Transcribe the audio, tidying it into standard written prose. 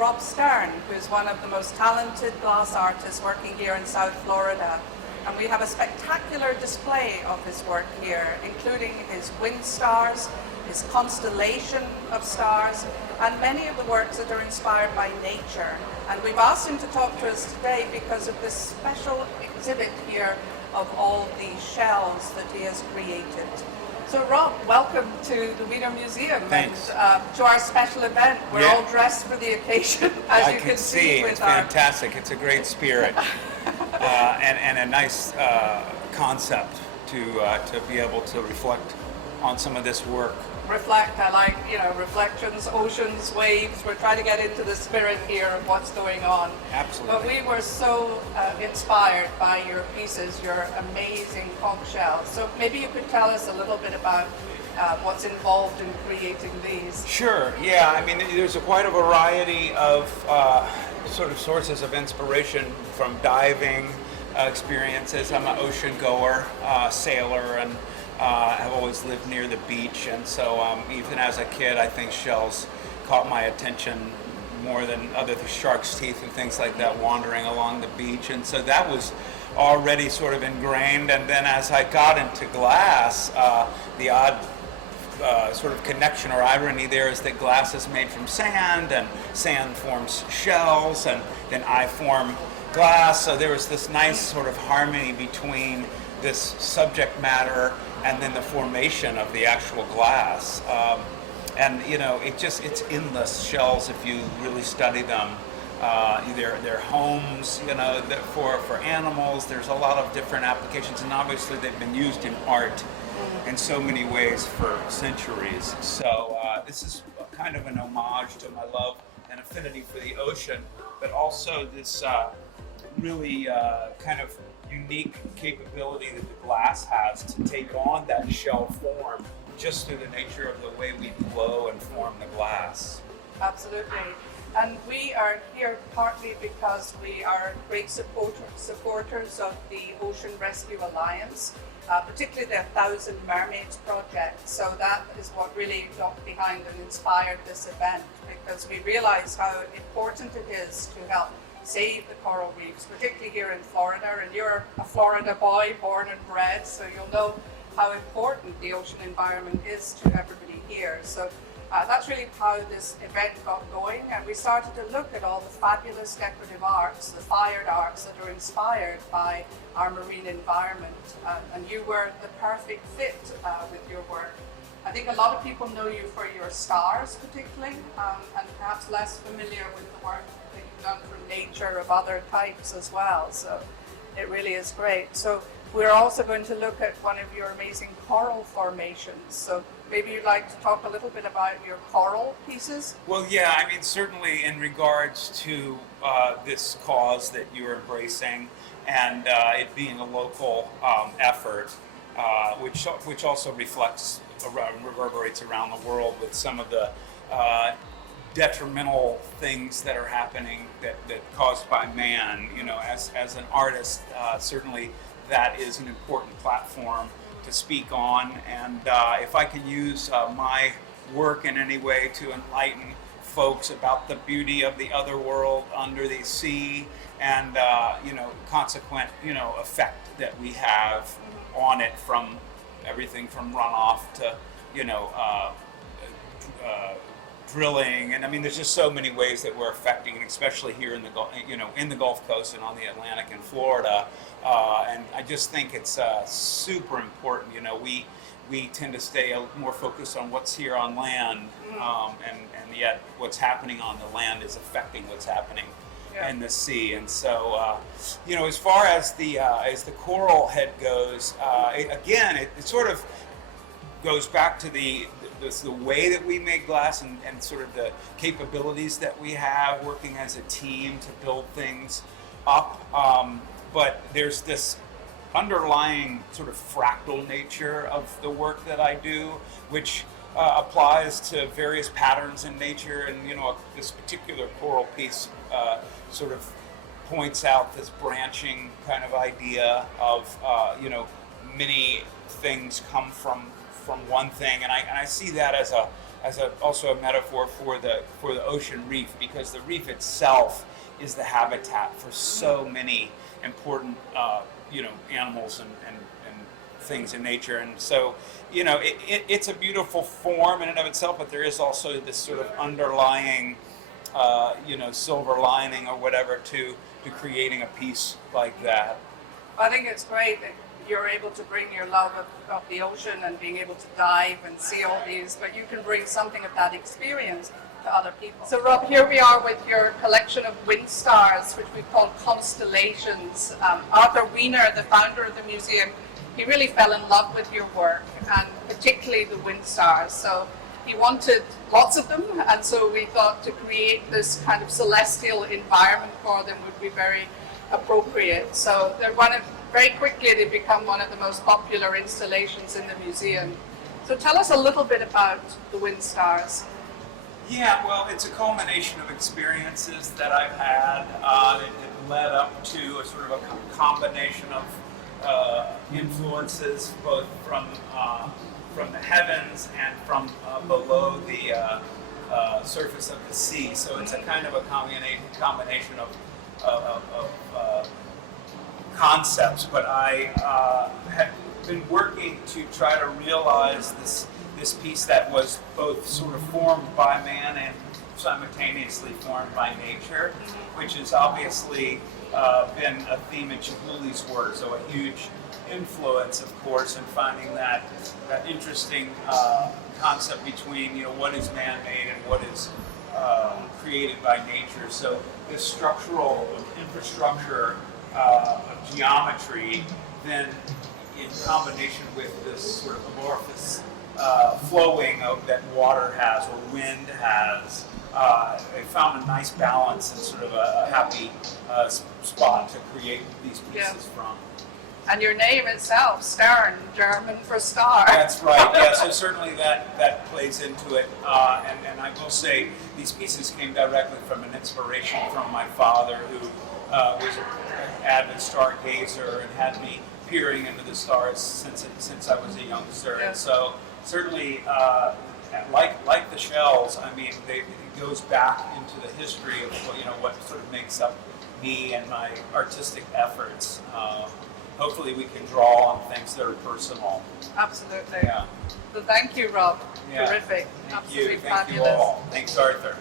Rob Stern, who's one of the most talented glass artists working here in South Florida. And we have a spectacular display of his work here, including his wind stars, his constellation of stars, and many of the works that are inspired by nature. And we've asked him to talk to us today because of this special exhibit here of all the shells that he has created. So Rob, welcome to the Wiener Museum. Thanks. And to our special event. We're all dressed for the occasion, as you can see. It's fantastic. It's a great spirit and a nice concept to be able to reflect on some of this work. Reflect, I like, reflections, oceans, waves. We're trying to get into the spirit here of what's going on. Absolutely. But we were so inspired by your pieces, your amazing conch shells. So maybe you could tell us a little bit about what's involved in creating these. Sure, yeah. I mean, there's quite a variety of sort of sources of inspiration from diving experiences. I'm an ocean goer, sailor, and I've always lived near the beach, and so even as a kid, I think shells caught my attention more than other shark's teeth and things like that wandering along the beach, and so that was already sort of ingrained. And then as I got into glass, the odd sort of connection or irony there is that glass is made from sand, and sand forms shells, and then I form glass, so there was this nice sort of harmony between this subject matter and then the formation of the actual glass. And it's endless shells if you really study them. They're homes, for animals. There's a lot of different applications, and obviously they've been used in art in so many ways for centuries. So this is kind of an homage to my love and affinity for the ocean, but also this really kind of unique capability that the glass has to take on that shell form just through the nature of the way we blow and form the glass. Absolutely. And we are here partly because we are great supporters of the Ocean Rescue Alliance, particularly the 1,000 Mermaids project. So that is what really got behind and inspired this event, because we realize how important it is to help save the coral reefs, particularly here in Florida. And you're a Florida boy, born and bred, so you'll know how important the ocean environment is to everybody here. So that's really how this event got going, and we started to look at all the fabulous decorative arts, the fired arts that are inspired by our marine environment, and you were the perfect fit with your work. I think a lot of people know you for your stars particularly, and perhaps less familiar with the work that you've done from nature of other types as well, so it really is great. So we're also going to look at one of your amazing coral formations. So maybe you'd like to talk a little bit about your coral pieces? Well, yeah, I mean, certainly in regards to this cause that you're embracing, and it being a local effort, which also reflects, reverberates around the world with some of the detrimental things that are happening that caused by man. As an artist, certainly that is an important platform to speak on, and if I can use my work in any way to enlighten folks about the beauty of the other world under the sea, and consequent effect that we have on it, from everything from runoff to drilling, and I mean, there's just so many ways that we're affecting, especially here in the in the Gulf Coast and on the Atlantic and Florida. And I just think it's super important. We tend to stay more focused on what's here on land, and yet what's happening on the land is affecting what's happening in the sea. And so, as far as the coral head goes, it sort of goes back to the way that we make glass, and sort of the capabilities that we have working as a team to build things up. But there's this underlying sort of fractal nature of the work that I do, which applies to various patterns in nature. And this particular coral piece sort of points out this branching kind of idea of many things come from one thing, and I see that as also a metaphor for the ocean reef, because the reef itself is the habitat for so many important animals and things in nature. And so it's a beautiful form in and of itself, but there is also this sort of underlying silver lining or whatever to creating a piece like that. I think it's great that you're able to bring your love of the ocean and being able to dive and see all these, but you can bring something of that experience to other people. So Rob, here we are with your collection of wind stars, which we call constellations. Arthur Wiener, the founder of the museum, he really fell in love with your work, and particularly the wind stars. So he wanted lots of them, and so we thought to create this kind of celestial environment for them would be very appropriate. So very quickly they become one of the most popular installations in the museum. So tell us a little bit about the wind stars. Yeah, well, it's a culmination of experiences that I've had that led up to a sort of a combination of influences, both from the heavens and from below the surface of the sea. So it's a kind of a combination of concepts. But I have been working to try to realize this piece that was both sort of formed by man and simultaneously formed by nature, which has obviously been a theme in Chihuly's work, so a huge influence, of course, in finding that interesting concept between what is man-made and what is created by nature. So this structural infrastructure of geometry, then in combination with this sort of amorphous flowing of that water has or wind has, I found a nice balance and sort of a happy spot to create these pieces from. And your name itself, Stern, German for star. That's right, yeah, so certainly that plays into it. And I will say these pieces came directly from an inspiration from my father, who was an avid stargazer and had me peering into the stars since I was a youngster. Yeah. And so certainly, like the shells, I mean, it goes back into the history of what sort of makes up me and my artistic efforts. Hopefully we can draw on things that are personal. Absolutely. Yeah. So thank you, Rob. Yeah. Terrific. Thank Absolutely you. Thank fabulous. you all. Thanks, Arthur.